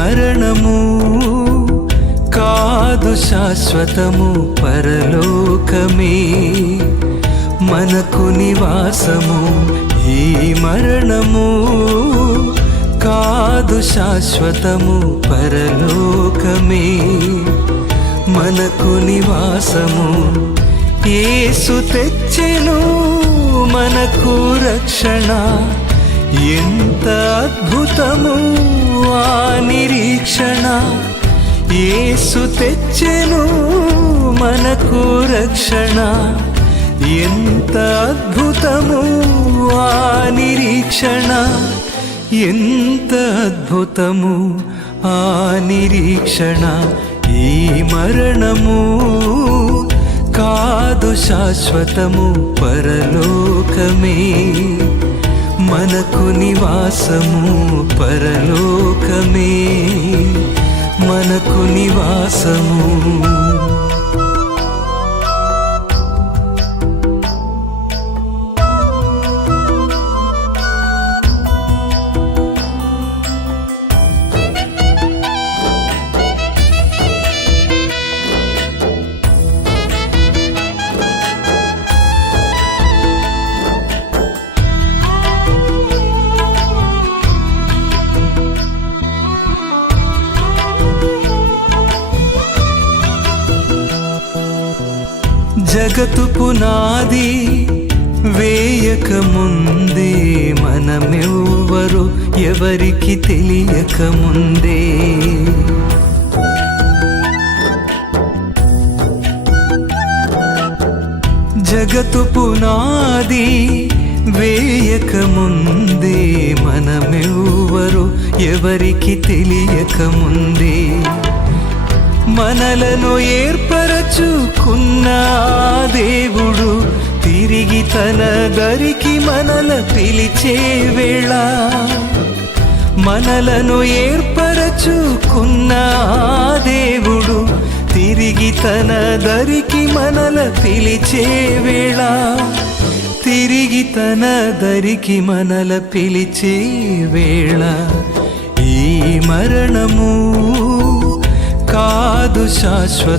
మరణము కాదు శాశ్వతము, పరలోకమే మనకు నివాసము. ఈ మరణము కాదు శాశ్వతము, పరలోకమే మనకు నివాసము. యేసు తెచ్చెను మనకు రక్షణ, ఎంత అద్భుతము ఆ నిరీక్షణ. యేసు తెచ్చెను మనకు రక్షణ, ఎంత అద్భుతము ఆ నిరీక్షణ. ఎంత అద్భుతము ఆ నిరీక్షణ. ఈ మరణము కాదు శాశ్వతము, పరలోకమే మనకు నివాసము. పరలోకమే మనకు నివాసము. జగతు పునాది వేయక ముందే, మనమెవ్వరు ఎవరికి తెలియక ముందే, జగతు పునాది వేయక ముందే, మనమెవ్వరు ఎవరికి తెలియక ముందే, మనలను ఏర్పరచుకున్న దేవుడు తిరిగి తన దరికి మనల పిలిచే వేళ. మనలను ఏర్పరచుకున్న దేవుడు తిరిగి తన దరికి మనల పిలిచే వేళ. తిరిగి తన దరికి మనల పిలిచే వేళ. ఈ మరణము కాదు శాశ్వత